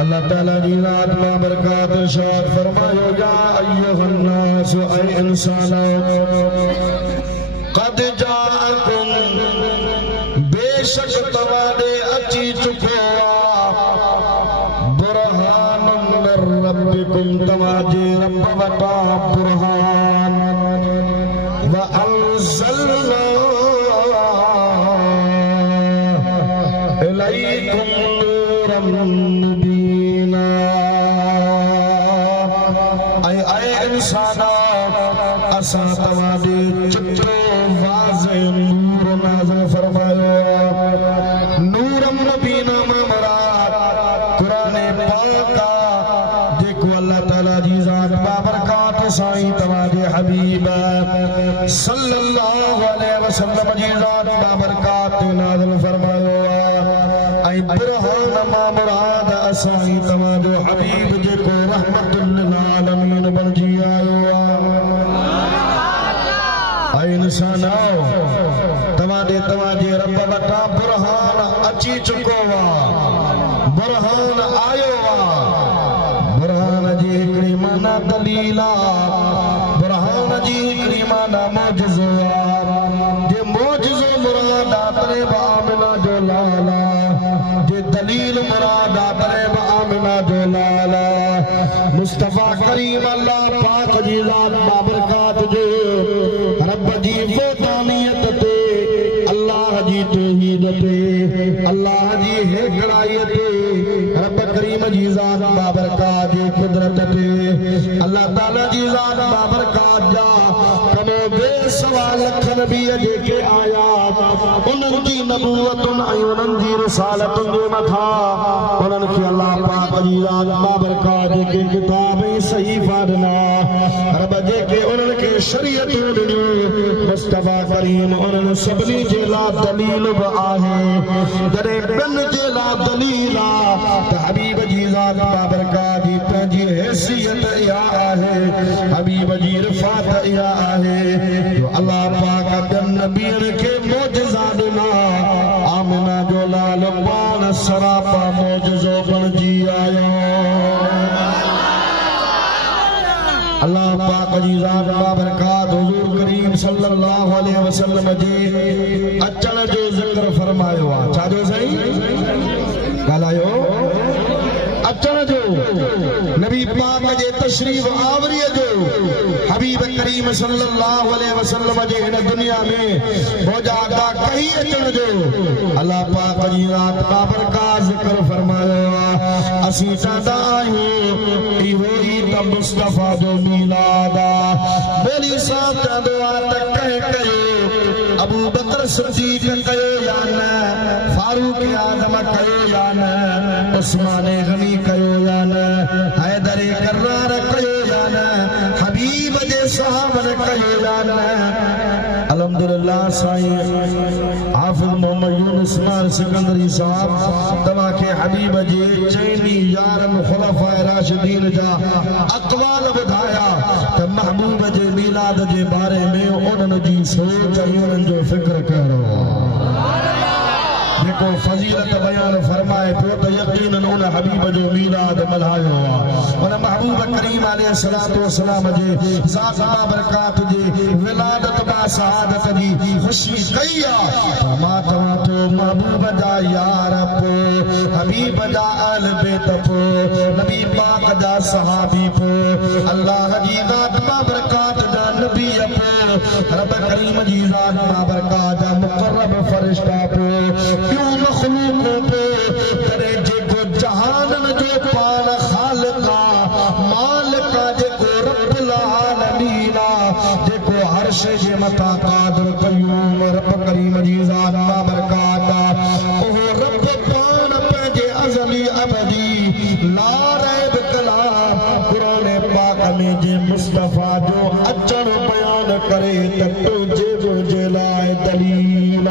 अल्लाह ताला जी रात में बरकत इरशाद फरमायो या अय्युहन नास ऐ इंसानो कद जाअकुम बेशक तवाडे अची चुको बुरहानुम मिर रब्बिकुम तवाजे रब वटा बुरहान व अंज़लना इलैकुम नूरन मुबीना ऐ इंसाना असा तवाडे चिट्ठो वाज़े नूर नाज़िल फरमायो नूरन मुबीना मुराद कुरान पाक देखो अल्लाह ताला जी ज़ात बाबरकात साईं तवाडे हबीब सल्लल्लाहु अलैहि वसल्लम जी ज़ात बाबरकात नाज़िल फरमायो ऐ बुरहान मा मुराद असाईं तवाडो हबीब जेको रहमतुल लिल आलमीन बणजी आयो ऐ इंसानो तवाजे रब वटा बुरहान अची चुको बुरहान आयो बुरहान जी हिकड़ी माना दलील बुरहान जी हिकड़ी माना मौजज़ो जे मौजज़ो मुराद आतरे आमिना जो लाला जे दलील मुराद आतरे आमिना जो लाला मुस्तफा करीम अल्लाह पाक जी ज़ात बाबरकात जो रब जी वहदानियत ते अल्लाह जी तौहीद ते अल्लाह जी हिकड़ाई ते रब करीम जी ज़ात बाबरकात जी कुदरत ते अल्लाह ताला जी ज़ात बाबरकात जा कमो बेसवा लख नबी जेके आया उन्हनि जी नबूवतुन ऐं उन्हनि जी रिसालतुन जे मथां उन्हनि खे अल्लाह पाक जी ज़ात बाबरकात जेके किताब ऐं सहीफ़ा ॾिना रब जेके उन्हनि खे शरीयतूं ॾिनियूं मुस्तफा करीम उन्हनि सभिनी जे लाइ दलील बि आहे जॾहिं ॿियनि जे लाइ दलील आहे त हबीब जी ज़ात बाबरकात जी पंहिंजी हैसियत इहा आहे हबीब जी रिफ़ात इहा आहे जो अल्लाह पाक ॿियनि नबियनि खे मौजज़ा ॾिना आमिना जो लाल पाण सरापा मौजज़ो बणजी आयो अल्लाह पाक जी ज़ात बाबरकात हुज़ूर करीम सल्लल्लाहु अलैहि वसल्लम जे अचण जो ज़िक्र फरमायो आहे छा जो साईं ॻाल्हायो अचण जो नबी पाक जे तशरीफ आवरीअ जो हबीब करीम सल्लल्लाहु अलैहि वसल्लम जे हिन दुनिया में मौजा अदा कई अचण जो अल्लाह पाक जी ज़ात बाबरकात ज़िक्र फरमायो आहे असीं चवंदा आहियूं इहो ई त मुस्तफा जो मीलाद आहे बोली साहब चवंदो आहे त कंहिं कयो अबू बकर सिद्दीक़ कयो या न फारूक आज़म कयो या न उस्मान गनी कयो या न हैदर कर्रार कयो या न हबीब जे सहाबन कयो या न अल्हम्दुलिल्लाह साईं हाफिज़ मोहम्मद यूनुस सिकंदरी साहब तव्हां खे हबीब जे चइनी यारनि खुलफाए राशिदीन जा अक़वाल ॿुधाया त महबूब जे मीलाद जे बारे में उन्हनि जी सोच ऐं उन्हनि जो फ़िक्र कहिड़ो जेको फज़ीलत बयान फरमाए पियो त यकीनन उन हबीब जो मीलाद मल्हायो उन महबूब करीम अलैहिस्सलातु वस्सलाम जे ज़ात बाबरकात जे विलादत बा सआदत जी खुशी कई मां तव्हां तो महबूब जा यार पो हबीब जा अहल बैत पो नबी पाक जा सहाबी पो अल्लाह जी ज़ात बाबरकात जा नबी पो रब करीम जी ज़ात बाबरकात जा मुक़र्रब फरिश्ता पो क्यों मखलूक पे करे जेको जहानन जो पान खालिका मालिका जेको रब्बुल आलमीन जेको हर्श जे मथा कादिर क़य्यूम रब करीम जी ज़ात बाबरकात ओहो रब पान पंहिंजे अज़ली अबदी ला रैब कलाम कुरान पाक में जे मुस्तफा जो अचण बयान करे त तुझे मुझे लाइ दलील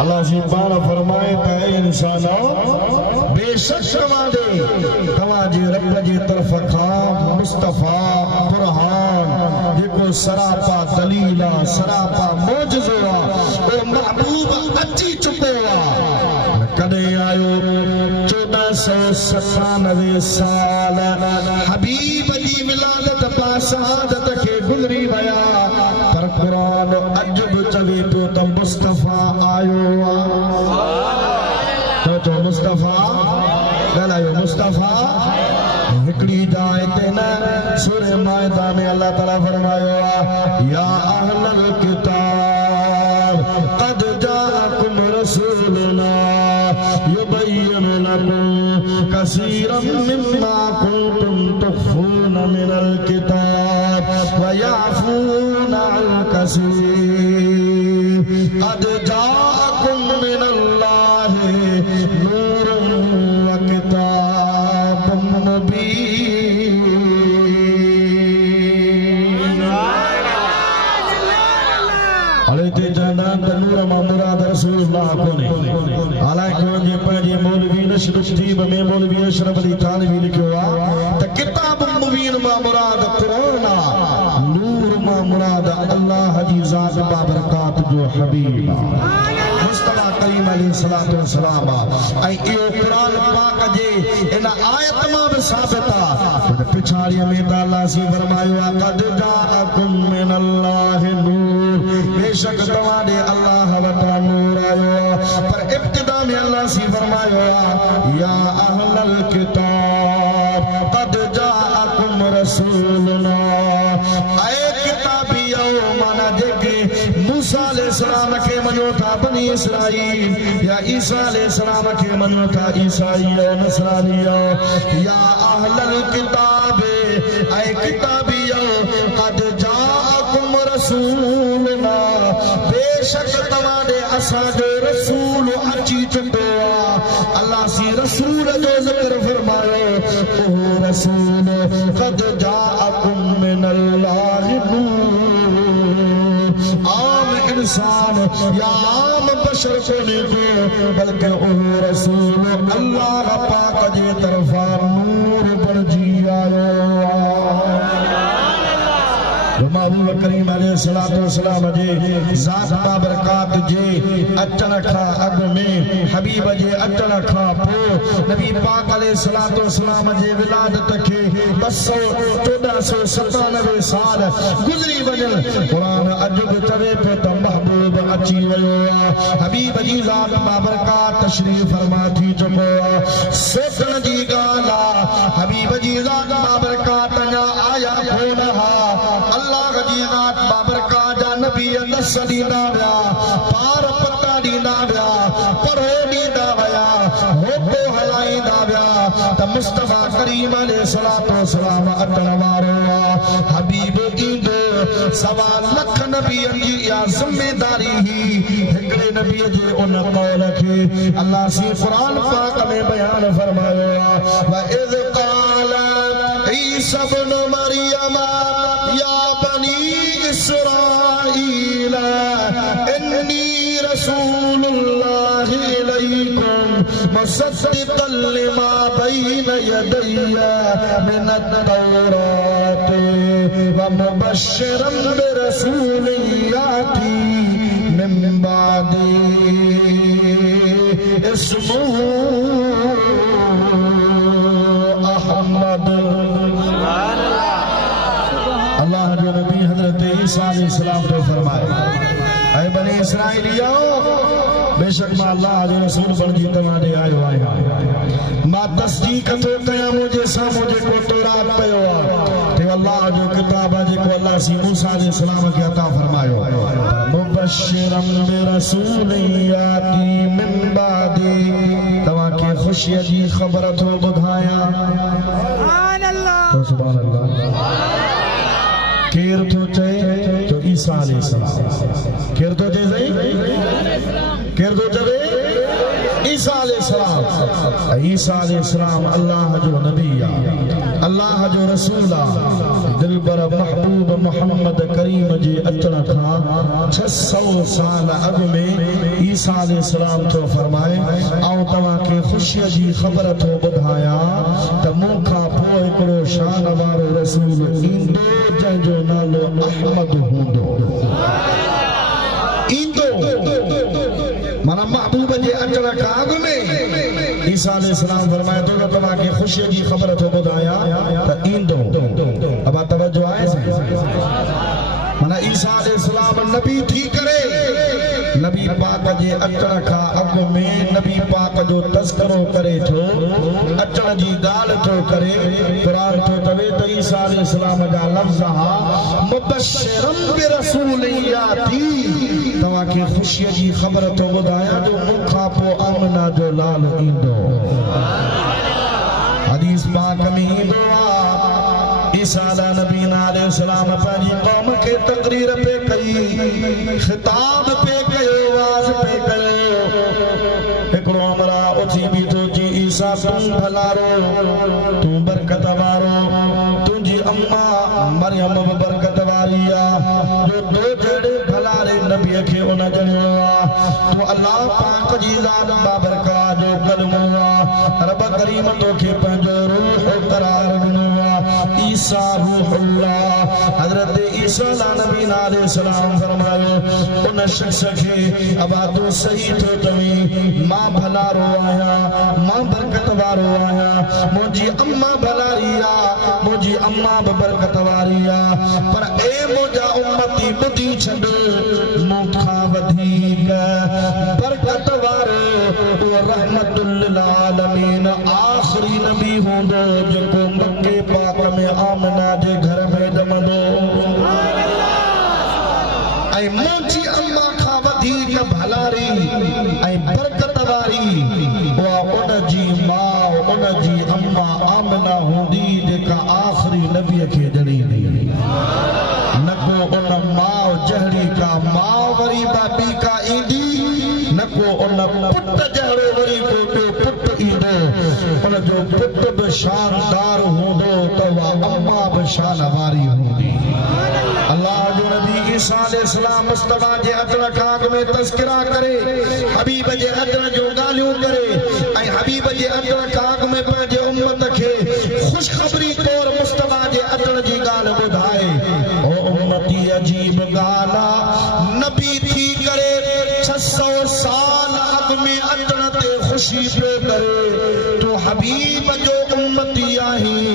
अल्लाह जी पाण फरमाए त इंसानो बेशक तव्हांजे रब जी तरफ़ खां मुस्तफा बुरहान जेको सरापा दलील सरापा मौजज़ो ओ महबूब अची चुको कदे आयो 1497 साल हबीब जी विलादत पासादत के गुजरी वया पर कुरान अज भी चवे पियो त मुस्तफा आयो तो मुस्तफा ॻाल्हायो मुस्तफा हिकड़ी जाए ते न सूरह माइदा में अल्लाह ताला फरमायो या अहलल किताब क़द जाअकुम रसूलुना युबय्यिनु लकुम कसीरम मिम्मा कुंतुम तुख्फूना मिनल किताब व याफूना अन कसीर क़द जाअकुम मिनल्लाहि नूरुन व किताबुम मुबीन। अले ते जाना नूर मा मुराद रसूलुल्लाह कोने हालांकि उनजे पंहिंजे मौलवी नशर तरीब में मौलवी अशरफ अली थानवी लिखियो आहे त किताब मुबीन मा मुराद क़ुरान नूर मा मुराद अल्लाह जी ज़ात बाबरकात जो हबीब मुस्तफा करीम अलैहिस्सलातु वस्सलाम ऐं इहो क़ुरान पाक जे इन आयत मां बि साबित आहे पिछाड़ीअ में त अल्लाह सी फरमायो आहे क़द जाअकुम मिनल्लाहि नूर बेशक तव्हां ॾे अल्लाह वटां नूर आयो पर इब्तिदा में अल्लाह सी फरमायो आहे या अहलल किताब क़द जाअकुम रसूलुना ऐ किताबियो माना जेके मूसा अलैहिस्सलाम खे मञो था बनी इसराईल या ईसा अलैहिस्सलाम खे मञो था ईसाई नसरानियो या अहलल किताब ऐ किताबियो क़द जाअकुम रसूलुना बेशक तव्हां ॾे असांजो रसूल अची चुको आहे अल्लाह सी रसूल जो ज़िक्र फरमायो ओह रसूल क़द जाअकुम मिनल्लाहि नूर आम इंसान या आम बशर कोने को बल्कि ओह रसूल अल्लाह पाक जे तरफा नूर बणिजी आयो महबूब करीम अलैहिस्सलातु वस्सलाम जे ज़ात बाबरकात जे अचण खां अॻु में हबीब जे अचण खां पोइ नबी पाक अलैहिस्सलातु वस्सलाम जे विलादत खे 1497 साल गुज़री वञल क़ुरान अॼु बि चवे पियो त महबूब अची वियो आहे हबीब जी ज़ात बाबरकात तशरीफ़ फरमा थी चुको आहे सोचण जी ॻाल्हि आहे हबीब जी ज़ात बाबरकात अञा आया कोन हा अल्लाह जी ज़ात बाबरकात जा नबी दस ॾींदा विया पार पता ॾींदा विया पढ़ो ॾींदा विया होको हलाईंदा विया त मुस्तफा करीम अलैहिस्सलातु वस्सलाम अचण वारो आहे हबीब ईंदो सवा लख नबियनि जी इहा ज़िमेदारी ही हिकिड़े नबीअ जे उन कौल खे अल्लाह सी क़ुरान पाक में बयान फरमायो आहे व इज़ क़ाल ईसा इब्न मरियम या बनी इस्राईल इन्नी रसूलुल्लाहि इलैकुम मुसद्दिक़न लिमा बैन यदैया मिनत तौरात व मुबश्शिरन बिरसूलिन याती मिन बादी इस्मुहु अहमद। अल्लाह जो नबी हजरत ईसा अलैहिस्सलाम को फरमाए ऐ बनी इसराइलियो बेशक मां अल्लाह जो रसूल बणजी तव्हां ॾे आयो आहियां मां तस्दीक थो कयां मुंहिंजे साम्हूं जेको तौरात पियो आहे ते अल्लाह जो किताब आहे जेको अल्लाह सी मूसा अलैहिस्सलाम खे अता फरमायो मुबश्शिरन बिरसूलिन याती मिन बादी तव्हां खे ख़ुशीअ जी ख़बर थो ॿुधायां सुभान अल्लाह सुभान अल्लाह केर तो चए तो ईसा अलैहिस्सलाम केर तो चए सही केर तो चवे ईसा अलैहिस्सलाम अल्लाह जो नबी अल्लाह जो रसूल दिलबर महबूब मोहम्मद करीम जे अचण खां 600 साल अॻु में ईसा अलैहिस्सलाम तो फरमाए आऊं तव्हां खे ख़ुशीअ जी ख़बर थो ॿुधायां त मूं खां पोइ हिकिड़ो शान वारो रसूल ईंदो जंहिंजो नालो अहमद हूंदो ईंदो माना महबूब जे अचण खां अॻु में ईसा अलैहिस्सलाम फरमाए थो त तव्हांखे ख़ुशीअ जी ख़बर थो ॿुधायां त ईंदो। अब तवज्जो आहे माना ईसा अलैहिस्सलाम नबी थी करे नबी पाक जे अचण खां अॻु में नबी पाक जो तज़किरो करे थो अचण जी ॻाल्हि थो करे क़ुरान थो चवे त ईसा अलैहिस्सलाम जा लफ़्ज़ हा मुबश्शिरम बिरसूलिन याती तव्हांखे ख़ुशीअ जी ख़बर थो ॿुधायां जो मूंखां पोइ आमना जो लाल ईंदो। हदीस पाक में ईंदो आहे ईसा नबी अलैहिस्सलाम पंहिंजी क़ौम खे तक़रीर पे कई ख़िताब पे कयो वाज़ पे कयो। हिकिड़ो अमरा उथी बीठो चई ईसा तूं भलारो तूं बरकत वारो तुंहिंजी अम्मा मरियम बि बरकत वारी आहे जो दो जहिड़े भलारे नबीअ खे उन ॼणियो आहे तूं अलाह पाक जी ज़ात बाबरका जो कलमो आहे रब करीम तोखे पंहिंजो रूह करार ॾिनो आहे ईसा रूहुल्लाह। हज़रत ईसा नबी अलैहिस्सलाम फरमायो उन शख्स खे अबा तूं सही थो चवीं मां भलारो आहियां मां बरकत वारो आहियां मुंहिंजी अम्मा भलारी आहे मुंहिंजी अम्मा बि बरकत वारी आहे पर ए मुंहिंजा उम्मती ॿुधी छॾ मूंखां वधीक बरकत वारो उहो रहमतुल लिल आलमीन आख़िरी नबी हूंदो जेको मक्के पाक में आमना जे घर में ॼमंदो। ऐं मुंहिंजी अम्मा खां वधीक भलारी ऐं बरकत वारी उहा उन जी माउ उन जी अम्मा आमना हूंदी जेका आख़िरी नबीअ खे ॼणींदी न को उन माउ जहिड़ी का माउ वरी ॿी का ईंदी न को उन पुट जहिड़ो वरी को पुट ईंदो उन जो पुट बि शानदार हूंदो त उहा अम्मा बि शान वारी हूंदी। अल्लाह जो नबी ईसा अलैहिस्सलाम मुस्तफा जे अचण खां अॻु में तज़किरा करे हबीब जे अचण जो ॻाल्हियूं करे ऐं हबीब जे अचण खां अॻु में पंहिंजे उम्मत खे ख़ुशख़बरी तौरु मुस्तफा जे अचण जी ॻाल्हि ॿुधाए ओ उम्मती अजीब ॻाल्हि आहे नबी थी करे 600 साल अॻु में अचण ते ख़ुशी पियो करे तूं हबीब जो उम्मती आहीं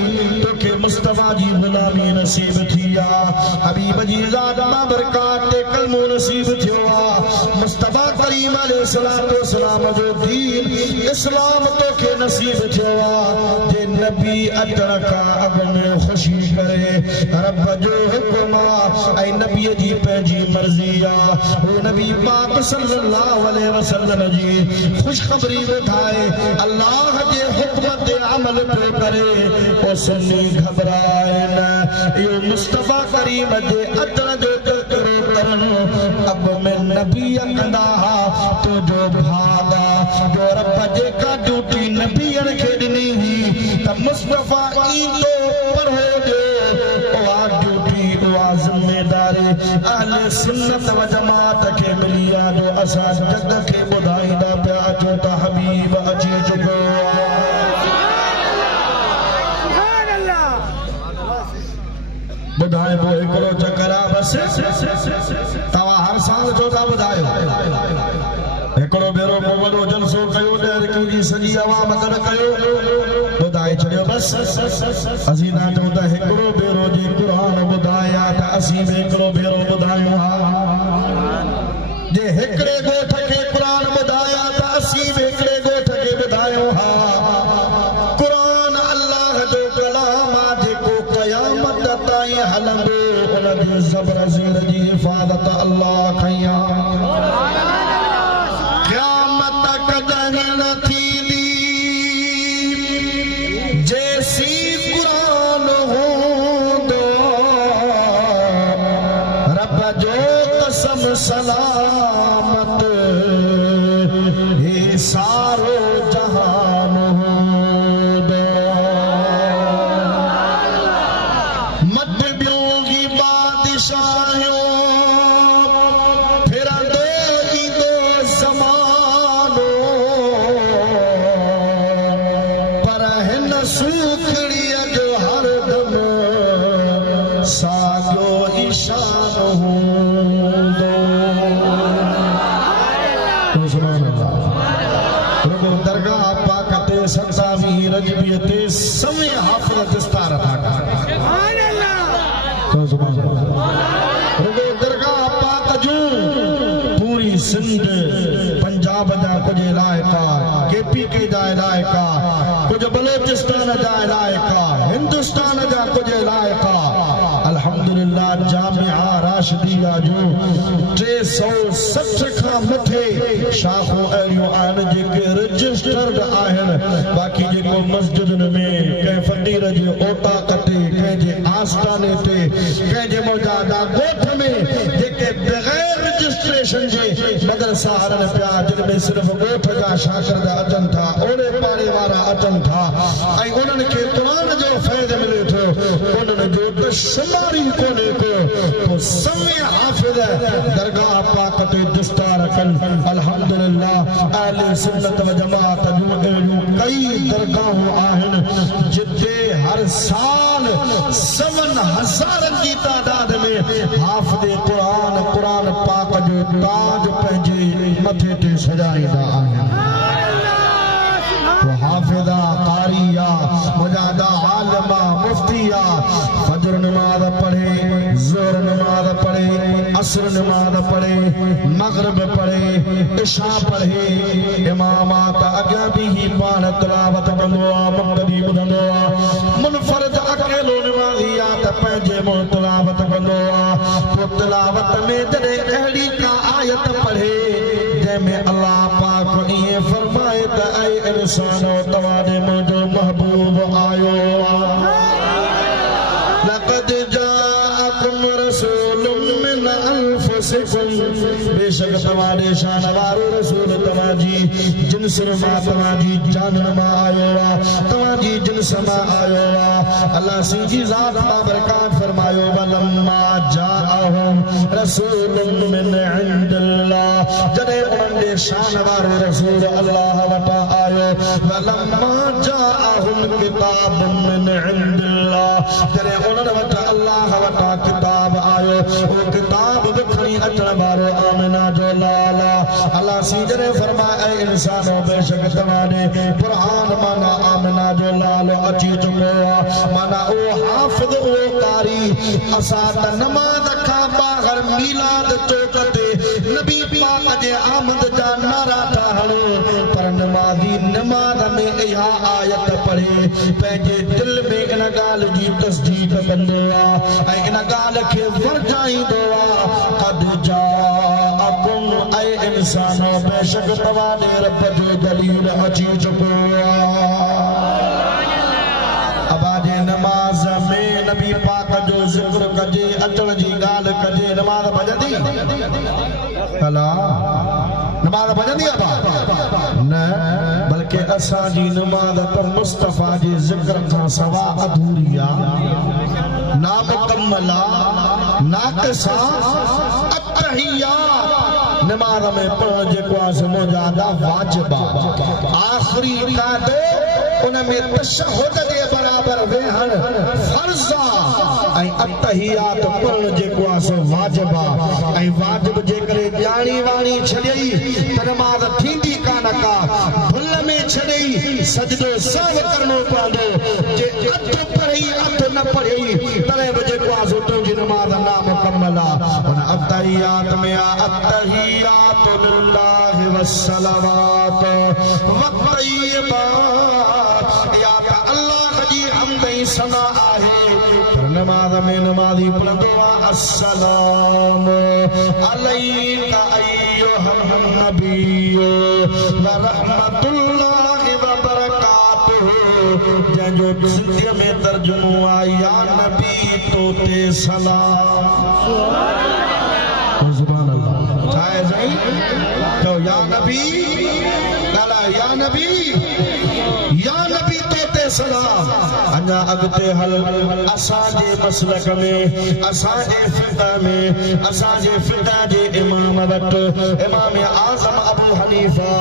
तोखे मुस्तफा जी ग़ुलामी नसीब थी आहे हबीब जी ज़ात बाबरकात ते कलमो नसीब थियो आहे मुस्तफा करीम अलैहिस्सलाम जो दीन इस्लाम तोखे नसीब थियो आहे जे नबी अचण खां अॻु में ख़ुशी करे रब जो हुकुम आहे ऐं नबीअ जी पंहिंजी मर्ज़ी आहे हू नबी पाक सल्लल्लाहु अलैहि वसल्लम जी ख़ुशख़बरी ॿुधाए अल्लाह जे हुक्म ते अमल पियो करे ओ सुन्नी घबराए न इहो मुस्तफा करीम जे अचण जो तज़किरो करण अब में नबी कंदा तो जो भागा जो रब जेका ड्यूटी नबीअन खे ॾिनी हुई त मुस्तफा ईंदो पढ़ो जो उहा ड्यूटी उहा ज़िम्मेदारी अहले सुन्नत व जमात खे मिली आहे जो असां जग खे ॿुधाईंदा पिया अचो त हबीब अची चुको ॿुधाए पोइ हिकिड़ो चकर आहे बसि तव्हां हर साल छो था ॿुधायो हिकिड़ो भेरो को वॾो जलसो कयो ॾहरकी जी सॼी अवाम गॾु कयो ॿुधाए छॾियो बसि असीं न चऊं त हिकिड़ो भेरो जे क़ुरान ॿुधाया त असीं बि हिकिड़ो भेरो ॿुधायूं हा जे हिकिड़े ॻोठ खे क़ुरान ॿुधाया त असीं बि हिकिड़े ॻोठ खे ॿुधायूं हा क़ुरान अल्लाह जो कलाम आहे जेको क़यामत ताईं हलंदो उन जे ज़बर ज़ेर जी हिफ़ाज़त अल्लाह कई आहे क़यामत कॾहिं न थींदी जैसी क़ुरान हूंदो रब जो कसम सलामत हे सारो जहान हूंदो मत ॿियूं की बादशाहियूं फिरंदो ईंदो ज़मानो पर हिन सूखड़ीअ जो हरदम साॻियो ईशान हूंदो जेको दरगाह पाक ते 27 रजबीअ ते सवे हाफ़िज़ दस्तार था दरगाह पाक जूं पूरी सिंध पंजाब जा कुछ इलाइक़ा KPK जा इलाइक़ा कुछ बलोचिस्तान जा इलाइक़ा हिंदुस्तान जा कुछ इलाइक़ा अल्हम्दुलिल्लाह जामिया राशिदिया जो 360 खां मथे शाखूं अहिड़ियूं आहिनि जेके रजिस्टर्ड आहिनि बाक़ी जेको मस्जिदुनि में कंहिं फ़क़ीर जे ओताक़ ते कंहिंजे आस्थाने ते कंहिंजे मौजादा ॻोठ में जेके बग़ैर रजिस्ट्रेशन जे मदरसा हलनि पिया जिन में सिर्फ़ ॻोठ जा शागिर्द अचनि था ओड़े पाड़े वारा अचनि था ऐं उन्हनि खे क़ुरान जो फ़ैज़ मिले थो उन्हनि जो त शुमारी कोन्हे को तो सवे हाफ़िज़ दरगाह पाक ते दस्तार कनि अल्हम्दुलिल्लाह अहले सुन्नत व जमात जूं अहिड़ियूं कई दरगाहूं आहिनि जिते हर साल 7,000 जी तादाद में हाफ़िज़ क़ुरान पाक जो ताज पंहिंजे मथे ते सजाईंदा आहिनि हाफ़िज़ा कारिया मुजादा आलिमा मुफ्तिया फजर नमाज पढ़े ज़ोहर नमाज पढ़े असर नमाज पढ़े मगरिब पढ़े इशा पढ़े इमामात अॻियां बि ही पाण तिलावत कंदो आहे मुक़्तदी ॿुधंदो आहे मुनफरिद अकेलो नमाज़ी आहे त पंहिंजे मुंहुं तिलावत कंदो आहे पोइ तिलावत में जॾहिं अहिड़ी का आयत पढ़े जंहिंमें अल्लाह पाक इएं फरमाए त ऐ इंसानो तव्हांजे मुंहिंजो महबूब आयो आहे लक़द जाअकुम रसूलुम मिन अनफुसिकुम बेशक तव्हांजे शान वारो रसूल तव्हांजी जिन्स मां तव्हांजी जान मां आयो आहे तव्हांजी जिन्स मां आयो आहे अल्लाह सिंधी ज़ात बाबरकात फरमायो वलम्मा जाअहुम रसूलुम मिन इंदिल्लाह जॾहिं उन्हनि जे शान वारो रसूल अल्लाह वटां आयो वलम्मा जाअहुम किताबुम मिन इंदिल्लाह जॾहिं उन्हनि वटां अल्लाह वटां किताब आयो उहो किताब बि खणी अचण वारो आमिना जो लाला अल्लाह सीजरे फरमाए ऐ इंसानो बेशक तव्हांजे क़ुरान माना आमिना जो लालो अची चुको आहे माना उहो हाफ़िज़ उहो कारी असां त नमाज़ खां ॿाहिर मीलाद चौक ते नबी पाक जे आमद जा नारा था हणूं पर नमाज़ी नमाज़ में इहा आयत पढ़े पंहिंजे दिल में इन ॻाल्हि जी तस्दीक़ कंदो आहे ऐं इन ॻाल्हि खे वर्जाईंदो आहे क़द जाअकुम ऐ इंसानो बेशक तव्हांजे रब जो दलील अची चुको आहे अबाजे नमाज़ में नबी पाक जो ज़िक्र कजे अचण जी ॻाल्हि कजे नमाज़ भॼंदी अला नमाज़ भॼंदी आहे न बल्कि असांजी नमाज़ त मुस्तफ़ा जे ज़िक्र खां सवा अधूरी आहे नामुकम्मल आहे नाक़िस आहे अत्तहियात नमाज़ में पढ़ण जेको आहे मुजादा वाजिब आहे आख़िरी क़ाइदो उन में तशहुद जे बराबर वेहण फर्ज़ आहे ऐं अत्तहियात पढ़ण जेको आहे सो वाजिब आहे ऐं वाजिब जेकॾहिं ॼाणी वाणी छॾई त नमाज़ थींदी कान का भुल में छॾई सजदो सब करणो पवंदो जे अधु पढ़ी अधु न पढ़ी तॾहिं बि जेको आहे सो तुंहिंजी नमाज़ नामुकम्मल आहे हुन अत्तहियात में आहे अत्तहियात लिल्लाहि वस्सलावात वत्तय्यिबात या त अल्लाह जी हम्द ऐं सना आहे पर नमाज़ में नमाज़ी पढ़ंदो आहे अस्सलाम अलैका अय्युहन नबिय्यु व रहमतुल्लाहि व बरकातुहु जंहिंजो सिंधीअ में तर्जुमो आहे या नबी तो ते सलाम सुभान अल्लाह छा आहे साईं तो या नबी तो ते सलाम अञा अॻिते हल असांजे मसलक में असांजे फिक़ह में असांजे फिक़ह जे इमाम वटि इमाम आज़म अबू हनीफा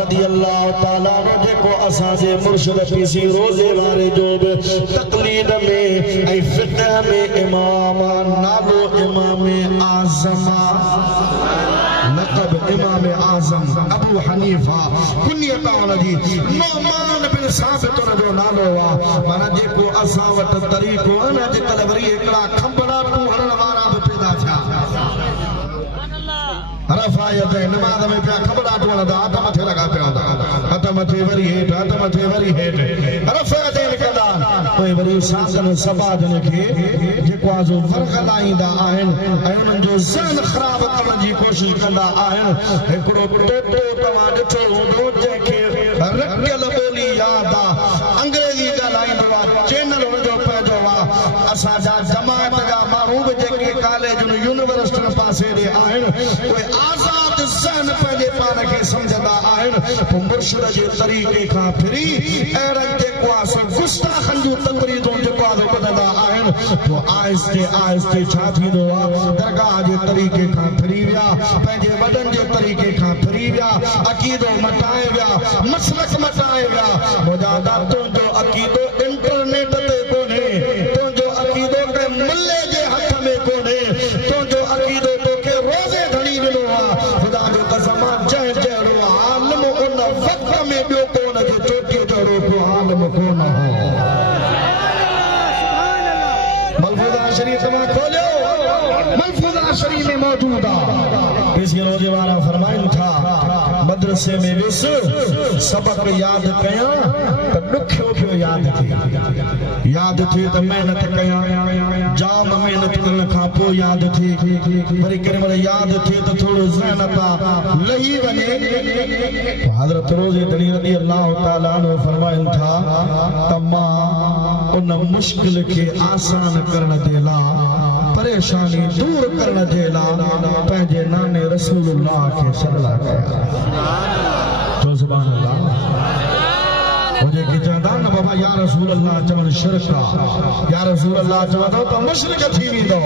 रज़ियल्लाहु ताला अन्हु जेको असांजे मुर्शिद पीसी रोज़े वारे जो बि तक़लीद में ऐं फिक़ह में इमाम नालो इमाम आज़म न लक़ब इमाम आज़म अबू हनीफा कुनियत उनजी नुअमान बिन साबित उनजो नालो आहे माना जेको असां वटि तरीक़ो आहे न अॼुकल्ह वरी हिकिड़ा खंबड़ा हणण वारा बि पैदा थिया रफ़ायत नमाज़ में पिया खंबड़ा टोड़न था हथ मथे लॻा पिया हूंदा हथ मथे वरी हेठि हथ मथे वरी हेठि रफ़ायत कंदा पोइ वरी साधन सबादन खे जेको आहे जो फर्क़ लाहींदा आहिनि ऐं उन्हनि जो ज़हन ख़राब करण जी कोशिशि कंदा आहिनि हिकिड़ो तोतो तव्हां ॾिठो हूंदो जंहिंखे रटियल ॿोली यादि आहे अंग्रेज़ी ॻाल्हाईंदो आहे चैनल हुनजो पंहिंजो आहे असांजा जमात जा माण्हू बि जेके कॉलेजनि यूनिवर्सिटियुनि पासे ॾे आहिनि उहे आज़ाद ज़हन पंहिंजे पाण खे सम्झंदा आहिनि पोइ मुर्शिद जे तरीक़े खां फिरी अहिड़नि जेको आहे सो गुस्ताखनि जूं तक़रीरूं जेको आहे ॿुधंदा आहिनि पोइ आहिस्ते आहिस्ते छा थींदो आहे दरगाह जे तरीक़े खां फिरी विया पंहिंजे वॾनि जे तरीक़े खां फिरी विया अक़ीदो मटाए विया मसलक मटाए विया मुंहिंजा तुंहिंजो अक़ीदो इंटरनेट ते कोन्हे तुंहिंजो अक़ीदो कंहिं मुल्ले जे हथ में कोन्हे तुंहिंजो अक़ीदो तोखे रोज़े घणी ॾिनो आहे ख़ुदा जो कसम जंहिं जहिड़ो आलिम उन वक़्त में ॿियो कोन जे चोटीअ जहिड़ो को आलिम कोन हो मलफूज़ा शरीफ़ मां खोलियो मलफूज़ा शरीफ़ में मौजूद आहे इस रोज़े वारा फरमाइनि था मदरसे में वियुसि सबक यादि कयां त ॾुखियो पियो यादि थिए त महिनत कयां जाम महिनत करण खां पोइ यादि थिए वरी कंहिं महिल यादि थिए त थोरो ज़हन तां लही वञे हज़रत रोज़े धणी रज़ी अल्लाह ताला अन्हु फरमाइनि था त मां उन मुश्किल खे आसान करण जे लाइ परेशानी दूर करण जे लाइ पंहिंजे नाने रसूलुल्लाह खे सदला कया तो सुभान अल्लाह मुझे की चवंदा न बाबा या रसूल अल्लाह चवण शिरक आहे या रसूल अल्लाह चवंदो त मुशरिक थी वेंदो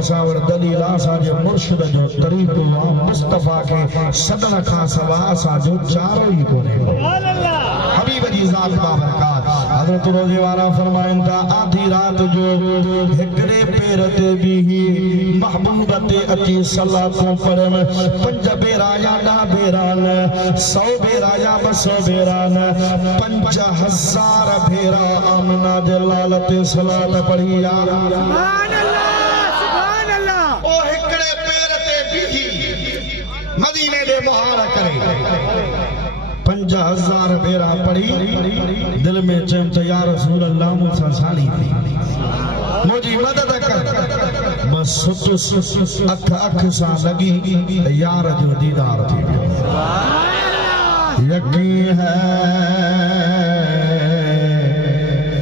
असां वटि दलील आहे असांजे मुर्शिद जो तरीक़ो आहे मुस्तफ़ा खे सदन खां सवाइ असांजो चारो ई कोन्हे हबीब जी ज़ात बाबरकात हज़रत रोज़े वारा फरमाइनि था आधी रात जो हिकिड़े पेर ते बीही महबूब ते अची सलातूं पढ़नि 5 भेरा या 10 भेरा न 100 भेरा या 200 भेरा न 5000 भेरा आमना जे लाल ते सलात पढ़ी या सुभान अल्लाह ओ हिकिड़े पेर ते बीही मदीने दे मुहार करे 5000 भेरा पढ़ी दिल में चयमि त या रसूल अल्लाह मूंसां साली मुंहिंजी मदद कर बस सुत अख सां लगी यार जो दीदार थी वियो यकीन है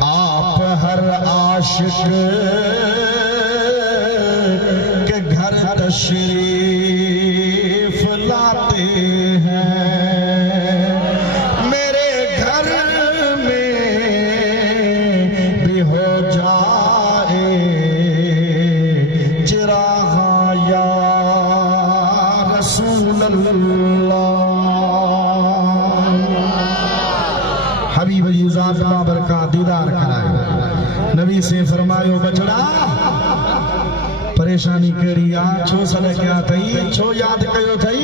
आप हर आशिक के घर तशरीफ लाते हैं मेरे घर में भी हो जाए चिरागा या रसूल अल्लाह हबीब जी ज़ात बाबरकात दीदार करायो नबी से फरमायो बचड़ा परेशानी कहिड़ी आहे छो सॾ कया अथई छो यादि कयो अथई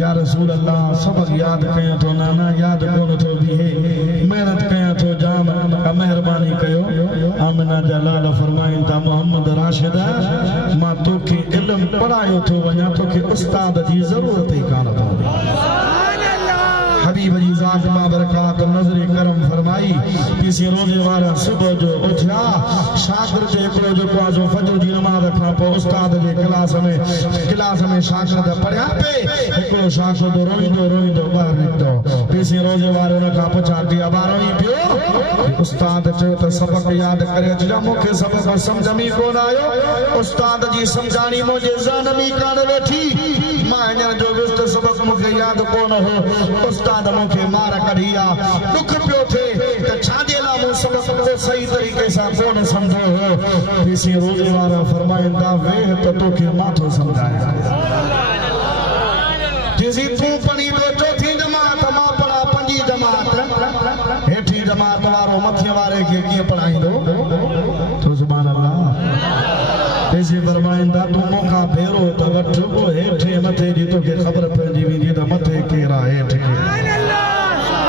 या रसूल अल्लाह सबक यादि कयां थो नाना यादि कोन थो बीहे महिनत कयां थो जाम महिरबानी कयो आमिना जा लाल फरमाइनि था मोहम्मद राशिद मां तोखे इल्म पढ़ायो थो वञा तोखे उस्ताद जी ज़रूरत ई कान पवंदी हबीब जी ज़ात बाबरकात नज़र करम फरमाई किसी रोज़े वारा सुबह जो उथिया शागिर्द हिकिड़ो जेको आहे जो फजर जी नमाज़ खां पोइ उस्ताद जे क्लास में शागिर्द पढ़िया पे हिकिड़ो शागिर्द रोईंदो ॿाहिरि निकितो किसी रोज़े वारे हुन खां पुछा थी अबा रोई पियो उस्ताद चयो त सबक यादि करे अचिजा मूंखे सबक सम्झ में कोन आयो उस्ताद जी सम्झाणी मुंहिंजे ज़हन में कान वेठी मां हींअर जो विस्त सबक मूंखे यादि कोन हो उस्ताद मूंखे मार कढी आहे दुख पियो थिए त छाजे लाइ मूं सबक को सही तरीक़े सां कोन सम्झो हो किसी रोज़े वारा फरमाइनि था वेह त तोखे मां थो सम्झायां जिसी तूं पढ़ी तो चौथी जमात मां पढ़ा 5 जमात हेठी जमात वारो मथे वारे खे कीअं पढ़ाईंदो तो सुभान अल्लाह ऐसे फरमाइनि था तूं मूंखां भेरो त वठ पोइ हेठे मथे जी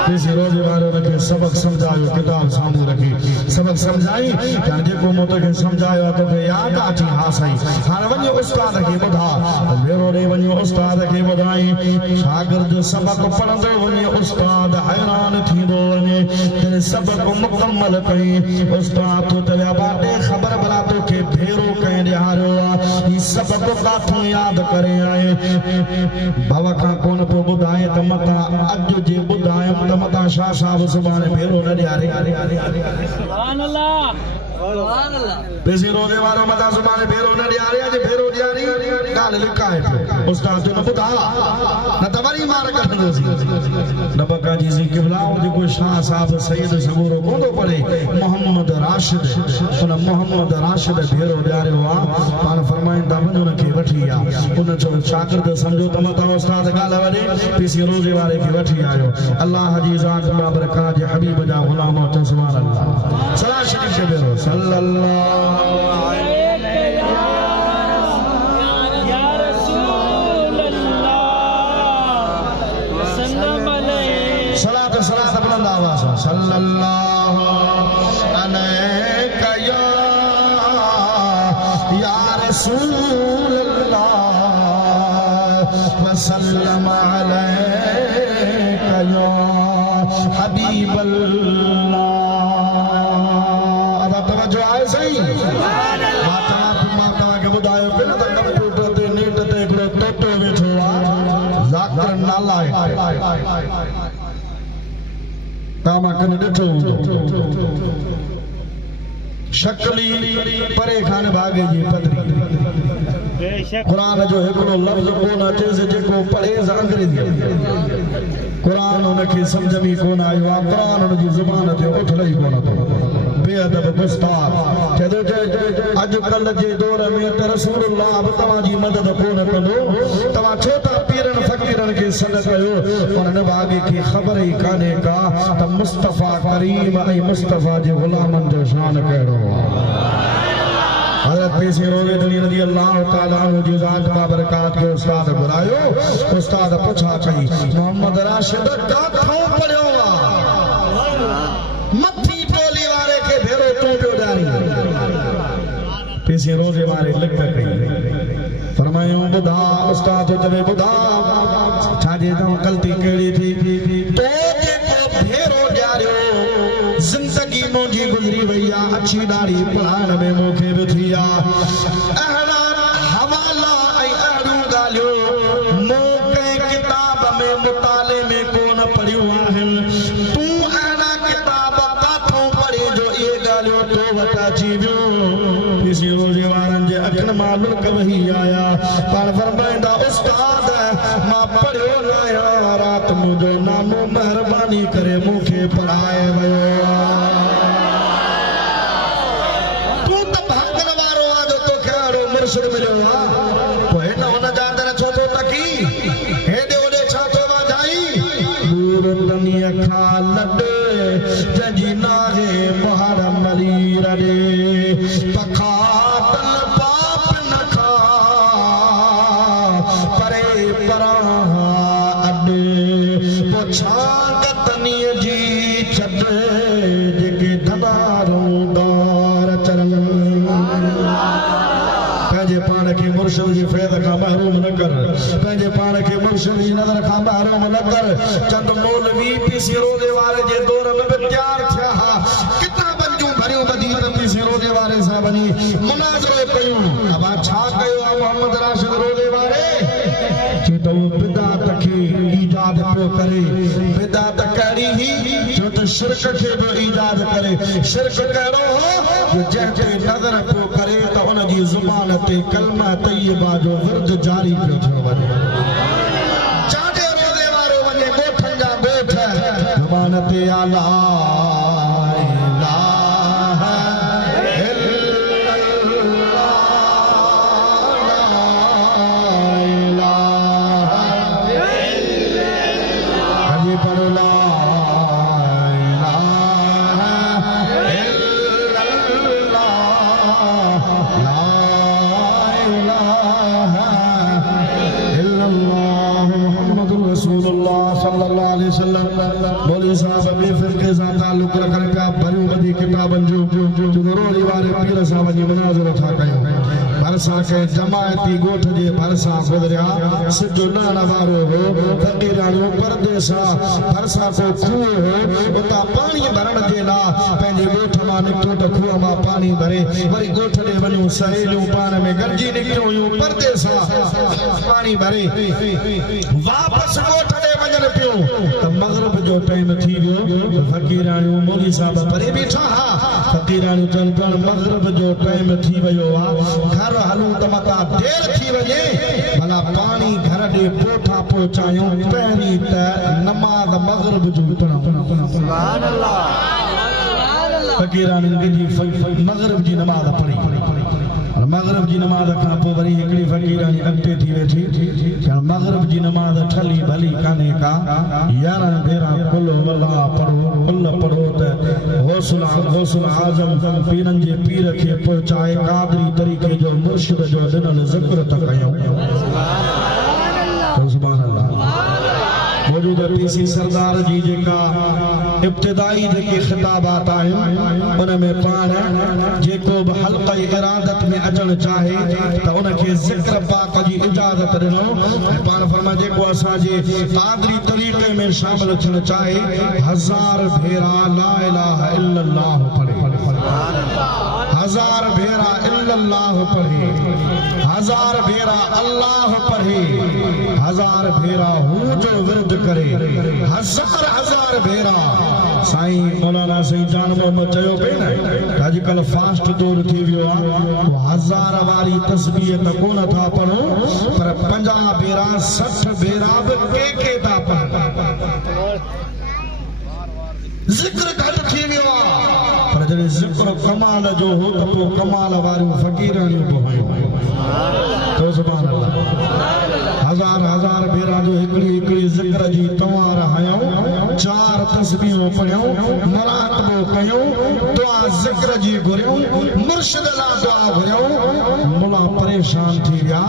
किसी रोजे वारे रखे सबक समझायो किताब सामने रखी सबक समझाई जान जेको मो तो के समझायो तो के याद अची हा सही हां वञो उस्ताद खे ॿुधा भेरो ॾे वञो उस्ताद खे ॿुधाई शागिर्द सबक पढ़ंदो वञे उस्ताद हैरान थींदो वञे ते सबक मुकम्मल कई उस्ताद तो चया बाटे ख़बर भला तो के भेरो कहीं ॾियारियो आ ई सबक काथों याद करे आए बाबा का कोन तो ॿुधाए त मता अॼु जे ॿुधाए त मता शाह साहब सुभाणे भेरो न ॾियारे सुभान अल्लाह बेसी रोजे वारो मता सुभाणे भेरो न ॾियारे अॼु भेरो ॾियारी ॻाल्हि लिकाए पियो उस्ताद जो न ॿुधा न त वरी मार कढंदोसीं न बका जी सी क़िबला जेको शाह साहब सैयद सबूरो कोन पढ़े मोहम्मद राशिद उन मोहम्मद राशिद भेरो ॾियारियो आ पाण फरमाईंदा वञो न खे वठी आ उन जो शागिर्द सम्झो त मता उस्ताद ॻाल्हि वॾे बेसी रोजे वारे खे वठी आयो अल्लाह जी ज़ात बाबरकात जे हबीब जा गुलाम तो सुभान अल्लाह सलाह शरीफ के भेरो सल्लल्लाहु अलैहि या रसूल अल्लाह सल्लम अलैहि सलात बुलंद आवाज सल्लल्लाहु अलैहि या रसूल अल्लाह वसल्लम अलैका या हबीब अल्लाह अदा तवज्जो आए सही माता के बुधायो पे न त कंप्यूटर ते नेट ते एकड़ो टोटो वेठो आ ज़ाकिर नाला आहे तामा कने ॾिठो शकली परे खान भागे जी पदरी कुरान जो हिकिड़ो लफ़्ज़ कोन अचे जेको पढ़े अंग्रेज़ी कुरान उनखे सम्झ में कोन आयो आहे कुरान उनजी ज़ुबान ते उथल ई कोन थो बेअदब गुस्ताख अॼुकल्ह जे दौर में त रसूलुल्लाह बि तव्हांजी मदद कोन कंदो तव्हां छो था पीरनि फ़क़ीरनि खे सॾ कयो उन भागे खे ख़बर ई कान्हे का त मुस्तफ़ा करीम ऐं मुस्तफ़ा जे ग़ुलामनि जो शान कहिड़ो आहे हज़रत पेशी रोज़े रज़ी अल्लाह ताला अन्हु जी ज़ात बाबरकात के उस्ताद घुरायो उस्ताद पुछा कई मोहम्मद राशिद काथों पढ़ियो आहे मथी टोली वारे के भेरो तू पियो ॾियारी पेशी रोज़े वारे लिख कई फरमायो ॿुधा उस्ताद चवे ॿुधा छाजे तव्हां ग़लती कहिड़ी थी तो जेको भेरो ॾियारियो ज़िंदगी मुंहिंजी गुज़री वई आहे अछी ॾाढ़ी पढ़ाइण में मूंखे बि थी आहे अहिड़ा हवाला ऐं अहिड़ियूं ॻाल्हियूं मूं कंहिं किताब में मुताले में कोन पढ़ियूं आहिनि तूं अहिड़ा किताब काथों पढ़े जो इहे ॻाल्हियूं तो वटि अची वियूं किसी रोज़े वारनि जे अखियुनि मां लुक वही आया पाण फरमाईंदा उस्ताद मां पढ़ियो न आहियां राति मुंहिंजो नामो महिरबानी करे मूंखे पढ़ाए वियो मुर्शिद मिलियो आहे पोइ हिन हुन जा अंदरि छो थो टकी हेॾे होॾे छा थो वाधाई दूर तनीअ खां लॾ जंहिंजी नाहे मुहर मली रॾे पखाटल पाप न खा परे परां अॾ पोछा तनीअ जी छॾ जेके धनारूं दार चरनि पंहिंजे पाण खे मुर्शिद जी फैज़ खां महरूम न कर पंहिंजे पाण खे मुर्शिद जी नज़र खां महरूम न कर चंद मौलवी पीसी रोज़े वारे जे दौर में बि तयार थिया किताबनि जूं भरियूं मदीन पीसी रोज़े वारे सां वञी मुनाज़रो कयूं अबा छा कयो आहे मोहम्मद राशिद रोज़े वारे छो त उहो बिदात खे ईजाद पियो करे बिदात कहिड़ी ही छो त शिरक खे बि ईजाद करे शिरक कहिड़ो हो जंहिं ते नज़र पियो करे त उन जी ज़ुबान ते कलमा तय्यबा जो विर्द जारी पियो थियो वञे चाटे रोज़े वारो वञे ॻोठनि जा ॻोठ ज़ुबान ते आला सल्लल्लाहु अलैहि वसल्लम मौलवी साहब बे फिरके सां ताल्लुक़ रखनि पिया भरियूं वधी किताबनि जूं रोज़ी वारे पीर सां वञी मुनाज़रो था कयूं भरिसां कंहिं जमायती ॻोठ जे भरिसां गुज़रिया सिजु लहण वारो हो फ़क़ीराणियूं परदे सां भरिसां को खूह हो उतां पाणी भरण जे लाइ पंहिंजे ॻोठ मां निकितो त खूह मां पाणी भरे वरी ॻोठ ॾे वञूं सहेलियूं पाण में गॾिजी निकितियूं हुयूं परदे सां पाणी भरे वापसि ॻोठ ॾे वञनि पियूं त मग़रिब जो टाइम थी वियो फ़क़ीराणियूं मौलवी साहब परे बीठा हा फ़क़ीराणियूं चवनि पियूं मग़रिब जो टाइम थी वियो आहे घर हलूं त मतां देरि थी वञे भला पाणी घर ॾे पोठा पहुचायूं पहिरीं त नमाज़ मग़रिब जो पढ़ूं सुभान अल्लाह फ़क़ीराणियुनि जी मग़रिब जी नमाज़ पढ़ी मग़रिब जी नमाज़ खां पोइ वरी हिकिड़ी फ़क़ीराणी अॻिते थी वेठी मग़रिब जी नमाज़ ठली भली कान्हे का 11 भेरा कुल वल्ला पढ़ो त गौसुल आज़म पीरनि जे पीर खे पहुचाए क़ादरी तरीक़े जो मुर्शिद जो ॾिनल ज़िक्र त कयूं सुभान अल्लाह मौजूद पीसी सरदार जी जेका इब्तिदाई जेके खिताबात आहिनि उन में पाण जेको बि हल्क़ा इरादत में अचणु चाहे त उनखे ज़िक्र पाक जी इजाज़त ॾिनो पाण फरमाए जेको असांजे क़ादरी तरीक़े में शामिल थियणु चाहे 1000 भेरा ला इलाहा इल्लल्लाह पढ़े 1000 भेरा इल्लल्लाह पढ़े 1000 भेरा अल्लाह पढ़े 1000 भेरा हू जो विरद करे 1000 भेरा साईं मौलाना साईं जान मोहम्मद चयो पे न अॼुकल्ह फास्ट दौर थी वियो आहे 1000 वारी तस्बीह त कोन था पढ़ो पर 50 भेरा 60 भेरा बि के था पढ़ो ज़िक्र घटि थी वियो आहे पर जॾहिं ज़िक्र कमाल जो हो त पोइ कमाल वारियूं फ़क़ीराणियूं बि हुयूं तो सुभान अल्लाह 1000 भेरा जो हिकिड़ी ज़िक्र जी तवार हयूं 4 तस्बीहूं पढ़ियूं मुराक़बो कयूं दुआ ज़िक्र जी घुरियूं मुर्शिद लाइ दुआ घुरियूं मुला परेशान थी विया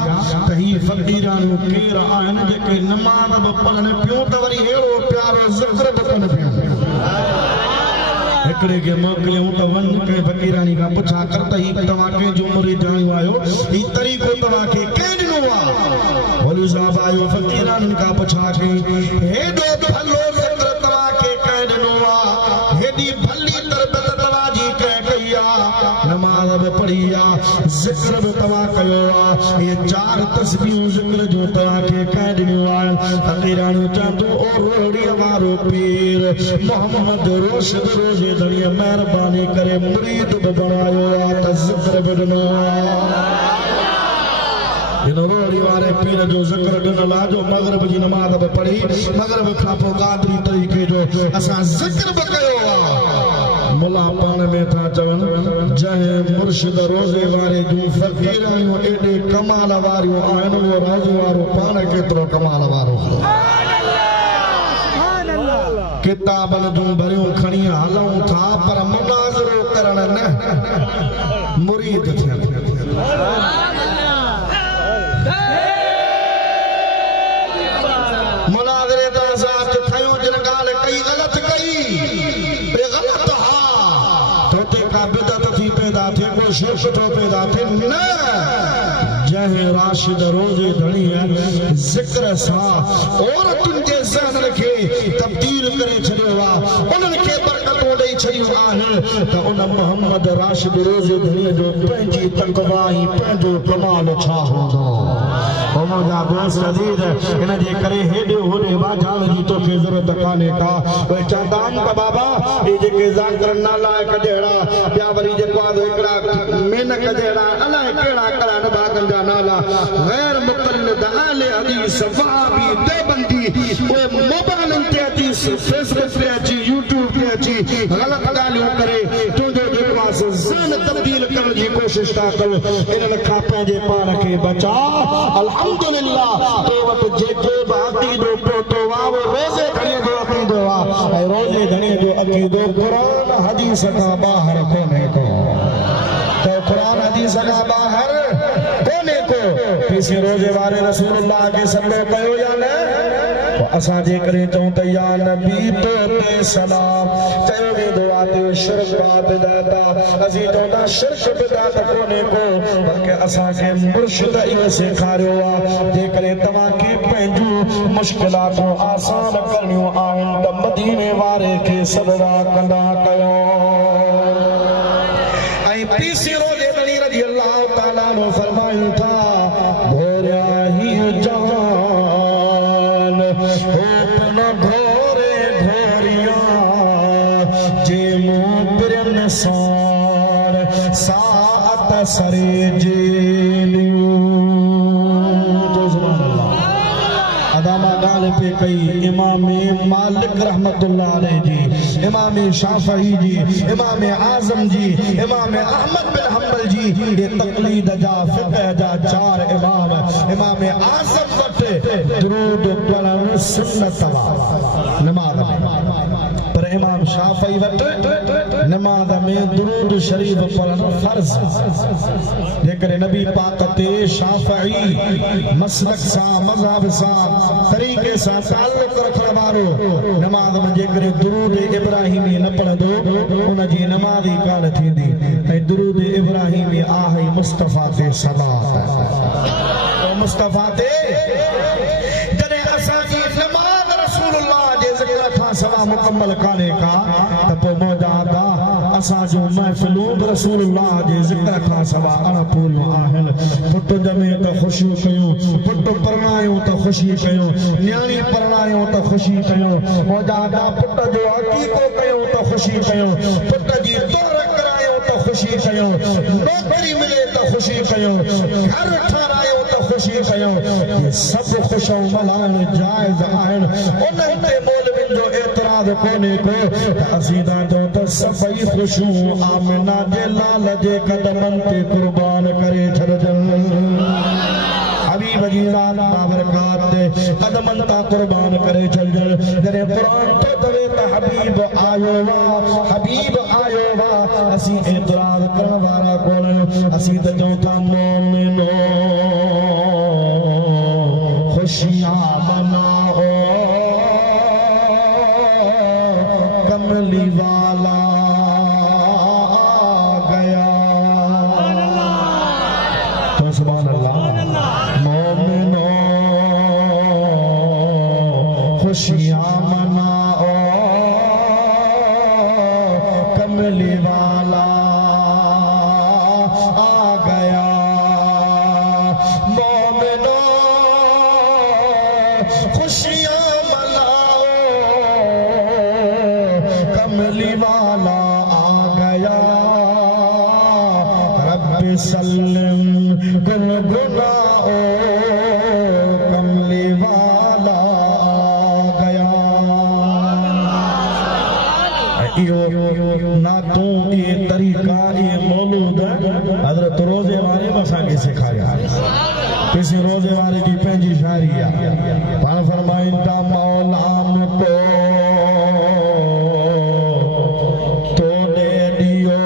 त ही फ़क़ीराणियूं केर आहिनि जेके नमाज़ बि पढ़नि पियूं त वरी अहिड़ो प्यारो ज़िक्र बि कनि पियूं हिकिड़े खे मोकिलियूं त वञ कंहिं फ़क़ीराणी खां पुछा कर त ही तव्हां कंहिंजो मुरीद आयो आहियो ही तरीक़ो तव्हांखे कंहिं ॾिनो आहे मौलवी साहब आयो फ़क़ीराणियुनि खां पुछा कई हेॾो भलो ज़िक्र तव्हांखे कंहिं ॾिनो आहे हेॾी भली तरबियत तव्हांजी कंहिं कई आहे नमाज़ बि पढ़ी आहे ज़िक्र बि तव्हां कयो आहे इहे 4 तस्बीहूं ज़िक्र जूं तव्हांखे कंहिं ॾिनियूं आहिनि फ़क़ीराणियूं चवंदियूं ओ रोड़ीअ वारो पीर मोहम्मद रोशिद रोज़े धणीअ महिरबानी करे मुरीद बि बणायो आहे त ज़िक्र बि ॾिनो आहे इन रोड़ी वारे पीर जो ज़िक्र ॾिनल आहे जो मग़रिब जी नमाज़ बि पढ़ी मग़रिब खां पोइ क़ादरी तरीक़े जो असां ज़िक्र बि कयो आहे मुला पाण में था चवनि जंहिं मुर्शिद रोज़े वारे जूं फ़क़ीराणियूं एॾे कमाल वारियूं आहिनि उहो रोज़े वारो पाण केतिरो कमाल वारो किताबनि जूं भरियूं खणी हलूं था पर मुनाज़रो करण न मुरीद थियनि मुनाज़रे त असां थयूं जिन ॻाल्हि कई ग़लति कई ग़लति हा त उते का बिदत थी पैदा थिए को शोक थो पैदा थिए न जंहिं राशिद रोज़े धणीअ ज़िक्र सां औरतुनि जे ज़हन खे तब्दील करे छॾियो आहे उन्हनि खे बरकतूं ॾेई छॾियूं आहिनि त उन मोहम्मद राशिद रोज़े धणीअ जो पंहिंजी तक़वा ई पंहिंजो कमाल छा हूंदो मुंहिंजा दोस्त अज़ीज़ इन जे करे हेॾे होॾे वाझाण जी तोखे ज़रूरत कान्हे का उहे चवंदा आहिनि त बाबा इहे जेके ज़ाकिर नालाइक़ जहिड़ा ॿिया वरी जेको आहे हिकिड़ा मेनक जहिड़ा अलाए कहिड़ा कहिड़ा नभागनि जा नाला गैर मुक़ल्लिद अहले हदीस वहाबी देवबंदी उहे मोबाइलनि ते अची फेसबुक ते अची यूट्यूब ते अची ग़लति ॻाल्हियूं करे तुंहिंजो जेको आहे ज़हन तब्दील करण जी कोशिशि था कनि इन्हनि खां पंहिंजे पाण खे बचा अल्हम्दुलिल्लाह तो वटि जेको बि अक़ीदो पहुतो आहे उहो रोज़े धणीअ जो अक़ीदो आहे ऐं रोज़े धणीअ जो अक़ीदो क़ुरान हदीस खां ॿाहिरि कोन्हे को त क़ुरान हदीस खां ॿाहिरि कोन्हे को पीसी रोज़े वारे रसूलुल्लाह खे सॾो कयो या न असां जे करे चऊं त या नबी तो ते सलाम चयो वेंदो आहे त शिरक बिदाता असीं चऊं था शिरक बिदात कोन्हे को बल्कि असां खे मुर्शिद इहो सेखारियो आहे जेकॾहिं तव्हां खे पंहिंजूं मुश्किलातूं आसान करणियूं आहिनि त मदीने वारे खे सजदा कंदा कयो ऐं पीसी रोज़े अली रज़ी अल्लाह ताला अन्हु फरमायूं था घोरिया ही जान होपन घोरे घोरिया जे मूं पिरन सार सात सरे जेलियूं तो सुभान अल्लाह अदामा गाल पे कई इमाम मालिक रहमतुल्लाह अलैह जी इमाम शाफई जी इमाम आजम जी इमाम अहमद बिन हंबल जी ये तकलीद जा फिक़ह जा चार इमाम इमाम आजम वट दुरूद पढ़ण सुन्नत नमाज में पर इमाम शाफई वट नमाज में दुरूद शरीफ पढ़ण फर्ज जेकॾहिं नबी पाक ते शाफई मसलक सां मज़हब सां तरीक़े सां ताल्लुक़ रखण वारो नमाज में जेकॾहिं दुरूद इब्राहिमी न पढ़ंदो उन जी नमाज ई कान थींदी ऐं दुरूद इब्राहिमी आहे मुस्तफ़ा ते सलात मुस्तफ़ा ते जॾहिं असांजी नमाज रसूलुल्लाह जे ज़िक्र खां सवा मुकम्मल कान्हे का त पोइ मौजादा असांजूं महफ़िलूं बि रसूलुल्लाह जे ज़िक्र खां सवा अणपूरियूं आहिनि पुट ॼमे त ख़ुशियूं कयूं पुट परणायूं त ख़ुशी कयूं न्याणी परणायूं त ख़ुशी कयूं मौजादा पुट जो अक़ीक़ो कयूं त ख़ुशी कयूं पुट जी तोर करायूं त ख़ुशी कयूं नौकरी मिले त ख़ुशी कयूं घर ठारायूं त ख़ुशी कयूं ये सभु ख़ुशियूं मल्हाइण जाइज़ आहिनि उन्हनि ते मौलवियुनि जो एतिराज़ कोन्हे को त असीं था चऊं त सभई ख़ुशियूं आमिना जे लाल जे क़दमनि ते क़ुर्बान करे छॾजनि हबीब जी ज़ात बाबरकात ते क़दमनि तां क़ुर्बान करे छॾजनि जॾहिं क़ुरान तो चवे त हबीब आयो वा असीं एतिराज़ करण वारा कोन असीं त चऊं था मोमिनो खुशियां मनाओ कमली वाला गया तो सुभान अल्लाह मोमिनो खुशियां मनाओ कमली वाला आ गया मोमिनो खुशियां मनाओ कमली वाला आ गया रब्बि सल्लिम गुनगुनाओ कमली वाला आ गया इहो नातूं ये तरीक़ा ये मौलूद हज़रत रोज़े वारे बि असांखे सेखारिया किसी रोज़े वारे जी पंहिंजी शाइरी आहे पाण फरमाइनि था मौला मुको तोॾे ॾियो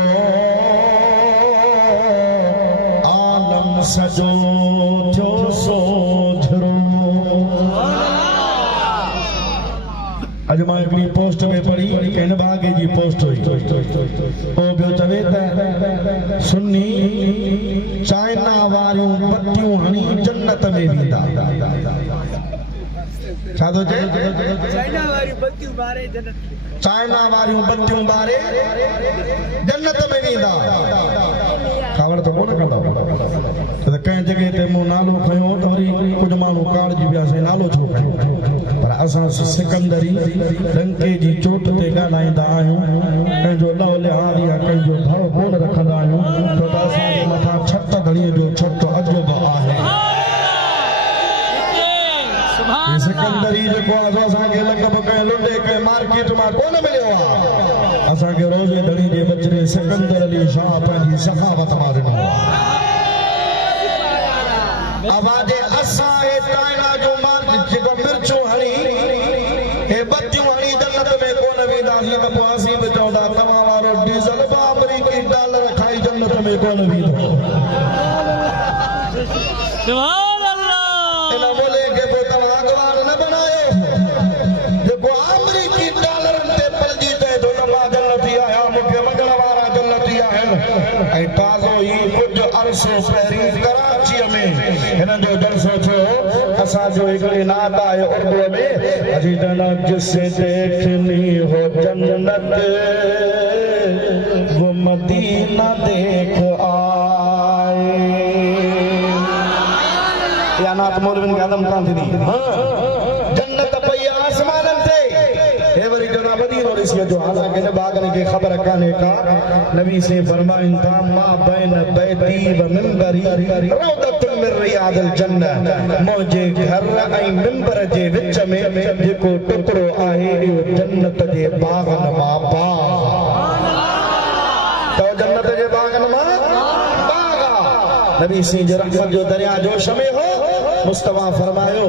आलम सॼो थियो सोझरो अॼु मां हिकिड़ी पोस्ट में पढ़ी कंहिं भागे जी पोस्ट हुई पोइ ॿियो चवे त सुन्नी चाइना वारियूं बत्तियूं हणी जन्नत में वेंदा छा थो चए चाइना वारियूं बत्तियूं ॿारे जन्नत में वेंदा ख़बर त कोन कंदा त कंहिं जॻह ते मूं नालो खयो त वरी कुझु माण्हू काड़जी वियासीं नालो छो खयो पर असां सिकंदरी डंके जी चोट ते ॻाल्हाईंदा आहियूं कंहिंजो लव लिहाज़ या कंहिंजो भउ कोन रखंदा आहियूं छो त असांजे मथां छट घड़ीअ जो छोटो अजब आहे सिकंदरी जेको आहे असांखे लॻभॻि कंहिं लुंडे कंहिं मार्केट मां कोन मिलियो आहे असांखे रोज़े धणी जे बचड़े सिकंदर अली शाह पंहिंजी सखावत मां ॾिनो आवाज़ असां हे चाइना जो मार्केट जेको मिर्चूं हणी हे बत्तियूं हणी जन्नत में कोन वेंदासीं त पोइ असीं बि चवंदा तव्हां वारो डीज़ल बि अमरीकी डॉलर खाई जन्नत में कोन वेंदो इन बोले खे पोइ तव्हां अॻवान न बनायो जलसो पहिरीं कराची में हिन जो जलसो थियो असांजो हिकिड़ी नात आहे उर्दू में अजी जना जिसे देखनी हो जन्नत वो मदीना देख आए या नात मौलवी के आदम कान थी जन्नत पई आसमानन ते हे वरी जना मदीनो ॾिसी जो हालांकि ने बागन के खबर काने का नबी से फरमाइन था मा बैन बैती व मिंबरी रौदतुन मिन रियादिल जन्नत मुंहिंजे घर ऐं मिंबर जे विच में जेको टुकड़ो आहे इहो जन्नत जे बागन मां बाग तो जन्नत जे बागन मां बाग नबी से जे रहमत जो दरिया जो शमे हो मुस्तफा फरमायो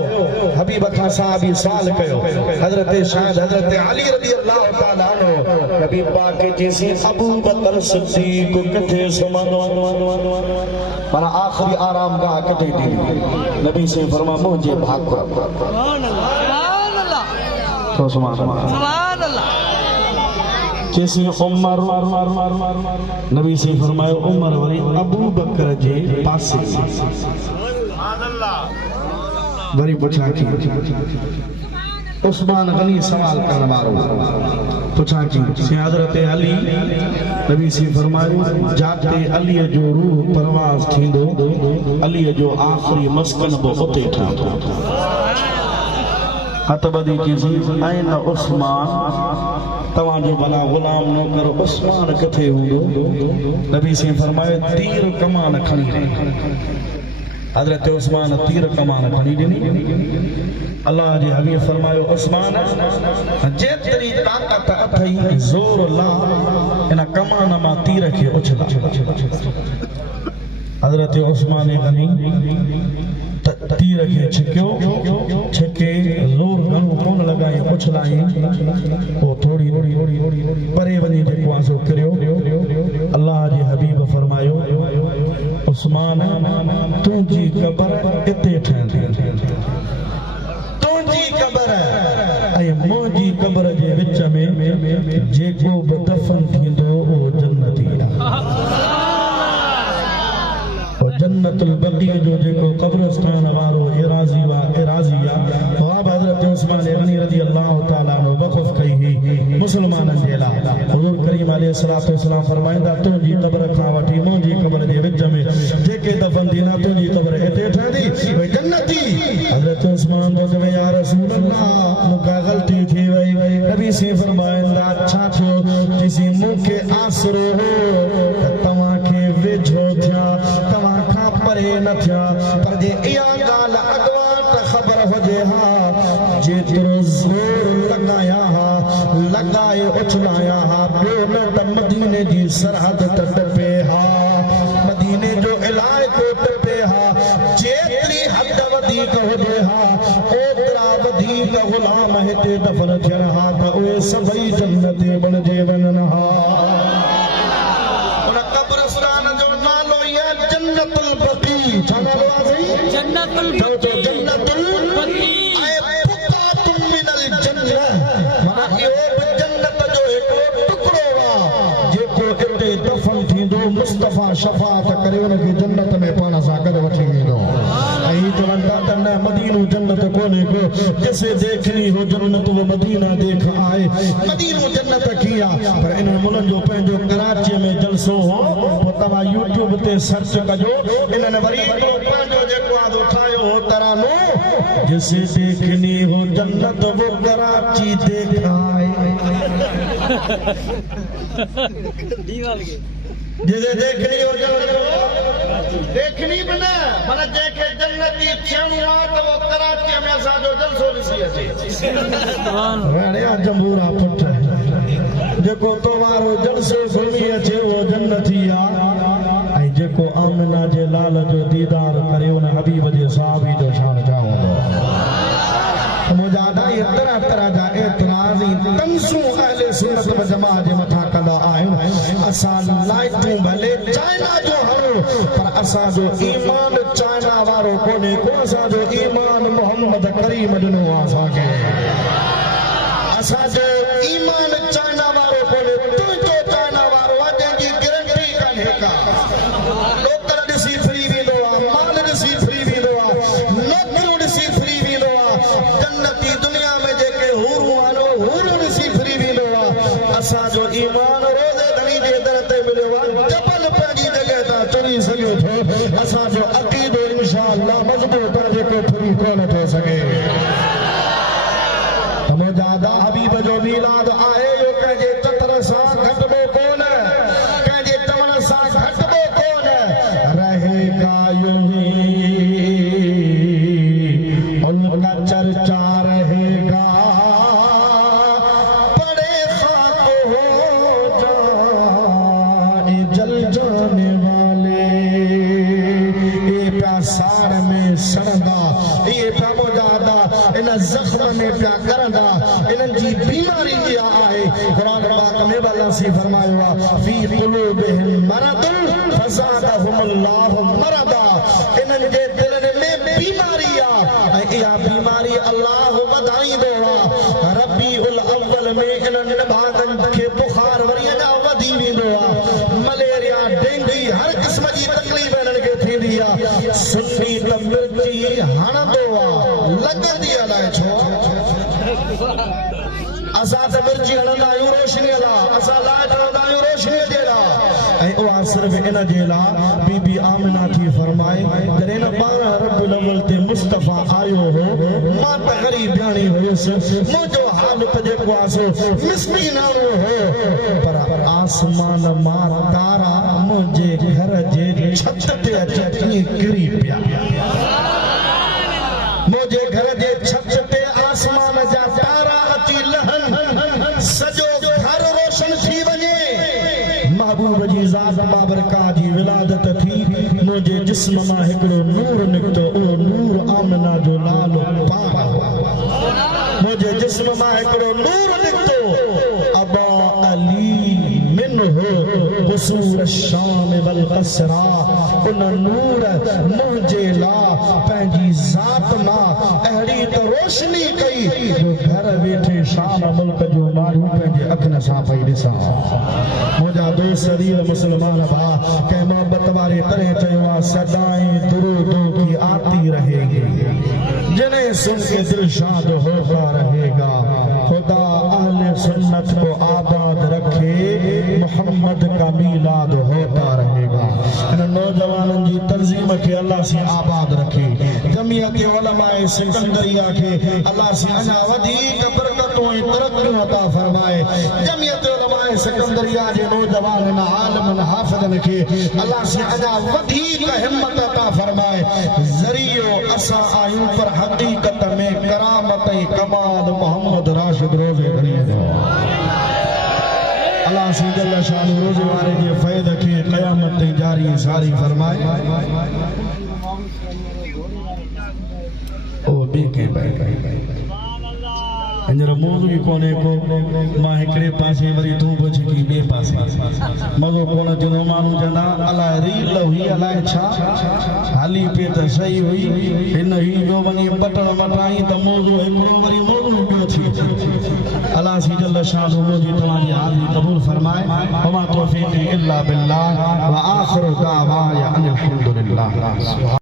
हबीब खां साहबी सवाल कयो हजरत शायद हजरत अली रजी अल्लाह ताला अन्हु नबी पाक के जैसे अबू बकर सिद्दीक किथे सुमनो माना आखिरी आराम गाह कटे थी नबी से फरमा मुझे भाग सुभान अल्लाह तो सुभान अल्लाह जैसे उमर नबी से फरमायो उमर वरी अबू बकर जे पासे सुभान अल्लाह वरी पुछा की उस्मान गनी सवाल करण वारो पुछा की से हजरत अली नबी से फरमायो जाते अली जो रूह परवाज थींदो अली जो आखिरी मस्कन बो उते ठहंदो हतबदी की ऐन उस्मान तवां जो भला गुलाम नौकर उस्मान किथे हूंदो नबी से फरमायो तीर कमान खणी हजरत उस्मान तीर कमान खणी ॾिनी अल्लाह जे हबीब फरमायो उस्मान जेतिरी ताकत अथई ज़ोर ला इन कमान मां तीर खे उछला हजरत उस्मान गनी तीर खे छिके ज़ोर घणो कोन लॻाई उछलाई पोइ थोड़ी परे वञी जेको आहे सो किरियो अल्लाह जे हबीब फरमायो उस्मान तुंहिंजी क़बर इते ठहंदी तुंहिंजी क़बर ऐं मुंहिंजी क़बर जे विच में जेको बि दफ़न थींदो उहो जन्नती आहे जन्नतुल बक़ी जो जेको कब्रस्तान वारो इराज़ी हज़रत उस्मान गनी रज़ी अल्लाह ताला अन्हु वक़फ़ कई हुई मुसलमाननि जे लाइ हुज़ूर करीम अलैहिस्सलातु वस्सलाम फरमाईंदा तुंहिंजी क़बर खां वठी मुंहिंजी क़बर जे विच में जेके दफ़न थींदा तुंहिंजी क़बर हिते ठहंदी उहे जन्नती हज़रत उस्मान तो चवे या रसूल अल्लाह मूंखां ग़लती थी वई नबी से फरमाईंदा छा थियो जिसी मूंखे आसरो हो त तव्हांखे वेझो थिया तव्हां खां परे न थिया पर जे इहा ॻाल्हि अॻवान त ख़बर हुजे हा जेतिरो ज़ोर लगाए उछलाया हा ॿियो न त मदीने जी सरहद त टपे हा मदीने जो इलाइक़ो टपे हा जेतिरी हद वधीक हुजे हा ओतिरा वधीक ग़ुलाम हिते दफ़न थियण हा त उहे सभई जन्नती बणिजी वञनि हा उन क़ब्रस्तान जो नालो ई आहे जन्नतुल बक़ी छा नालो आहे साईं जन्नतुल बक़ी मुस्तफा शफाअत करे उनखे जन्नत में पाण सां गॾु वठी वेंदो ऐं चवनि था त न मदीनो जन्नत कोन्हे को जिसे देखनी हो जन्नत वो मदीना देख आए मदीनो जन्नत कीअं आहे पर इन्हनि मुल्कनि जो पंहिंजो कराची में जलसो हो पोइ तव्हां यूट्यूब ते सर्च कजो इन्हनि वरी पंहिंजो जेको आहे ठाहियो हो तरानो जिसे देखनी हो जन्नत वो कराची देख आए जिसे देखनी हो देखनी भी न माना जेके जन्नती थियणो आहे त वो कराची में असांजो जलसो ॾिसी अचे हाणे जंबूरा पुट जेको तव्हारो जलसो सुनी अचे उहो जन्नती आहे ऐं जेको आमिना जे लाल जो दीदार करे उन हबीब जे साहबी जो शान छा हूंदो मुंहिंजा अढाई तरह तरह जा एतिराज़ तंसूं अहले सुन्नत व जमाअत जे मथां कंदा आहिनि असां लाइटूं भले चाइना जो हणो पर असांजो ईमान चाइना वारो कोन्हे को असांजो ईमान मोहम्मद करीम ॾिनो आहे असांखे असांजो ईमान चाइना वारो कोन्हे तुंहिंजो चाइना वारो आहे जंहिंजी गारंटी कान्हे का लोकल ॾिसी ॾिसी फिरी वेंदो आहे असांजो ईमान रोज़े धणी जे दर ते मिलियो आहे जबल पंहिंजी जॻह तां चढ़ी सघे थो असांजो अक़ीदो इंशाअल्लाह मज़बूत आहे जेको फिरी कोन थो सघे मुजादा हबीब जो मीलाद आहे जो कंहिंजे चतर सां घटिबो कोन कंहिंजे चवण सां घटिबो कोन रहेगा यूं ही उनका चर्चा रहेगा बड़े खाक हो जाए जल जाने वाले ये प्या साड़ में सड़ंदा ये प्या मुजादा इन जख्म में प्या करंदा इन्हनि जी बीमारी इहा आहे क़ुरान पाक में अल्लाह से फरमायो आहे फी क़ुलूबिहिम मरदुन फज़ादहुमुल्लाहु मरदा इन्हनि जे दिलनि में बीमारी आहे ऐं इहा बीमारी अल्लाह वधाईंदो आहे रबीउल अव्वल में इन्हनि भागनि खे बुखार वरी अञा वधी वेंदो आहे मलेरिया डेंगी हर क़िस्म जी तकलीफ़ इन्हनि खे थींदी आहे सुन्नी त मिर्ची हणंदो आहे लॻंदी अलाए छो असां त मिर्ची हणंदा आहियूं रोशनीअ लाइ असां लाइट हणंदा आहियूं रोशनीअ जे लाइ ऐं उहा सिर्फ़ इन जे लाइ बीबी आमिना थी फरमाए जॾहिं न पाण रब्बुल अव्वल ते मुस्तफ़ा आयो हो मां त ग़रीब ॼाणी हुयुसि मुंहिंजो हालत जेको आहे सो मिस्कीनाणो हो पर आसमान मां तारा मुंहिंजे घर जे छत ते अची कीअं किरी पिया मुंहिंजे घर जे छत ते आसमान जा तारा अची लहन सॼो घर रोशन थी वञे महबूब जी ज़ात बाबरका जी विलादत थी मुंहिंजे जिस्म मां हिकिड़ो नूर निकितो उहो नूर आमिना जो नालो पाक मुंहिंजे जिस्म मां हिकिड़ो नूर निकितो अबा अली मिनहु कुसूर शाम वल कसरा उन नूर मुंहिंजे लाइ पंहिंजी ज़ात मां अहिड़ी त रोशनी कई जो घर वेठे शाम मुल्क जो माण्हू पंहिंजे अखियुनि सां पई ॾिसां मुंहिंजा दोस्त दीन मुस्लमान भाउ कंहिं मोहबत वारे तरह चयो आहे सदाएं दुरूदों की आती रहेगी जिन्हें सुन के दिल शाद होता रहेगा खुदा अहले सुन्नत को आबाद रखे मोहम्मद का मीलाद होता रहेगा इन नौजवाननि जी तंज़ीम खे अल्लाह से आबाद रखे जमियत उलमाए सिकंदरिया के अल्लाह से अञा वधीक बरकतों ऐं तरक्कियूं अता फरमाए जमियत उलमाए सिकंदरिया जे नौजवाननि आलिमनि हाफ़िज़नि खे अल्लाह से अञा वधीक हिम्मत अता फरमाए ज़रियो असां आहियूं पर हक़ीक़त में करामत ऐं कमाल मोहम्मद राशिद रोज़े घणी अल्लाह से जल्ल शान रोज़े वारे जे फ़ैद खे क़यामत ताईं जारी सारी फरमाए ओ बेके अंजर मौजूद कोने को मां हिकड़े पासे वरी तू बच की बे पासे मगो कोन जनो मानू जंदा अलाए रील हुई अलाए छा हाली पे त सही हुई इन ही जो वनी बटन मटाई त मौजू हिकड़ो वरी मौजू पियो थी अल्लाह सी जल्ल शान मौजू तवाजी हाज़िरी कबूल फरमाए वमा तौफीक़ी इल्ला बिल्लाह व आखिरु दावाया अनिल हम्दुलिल्लाह।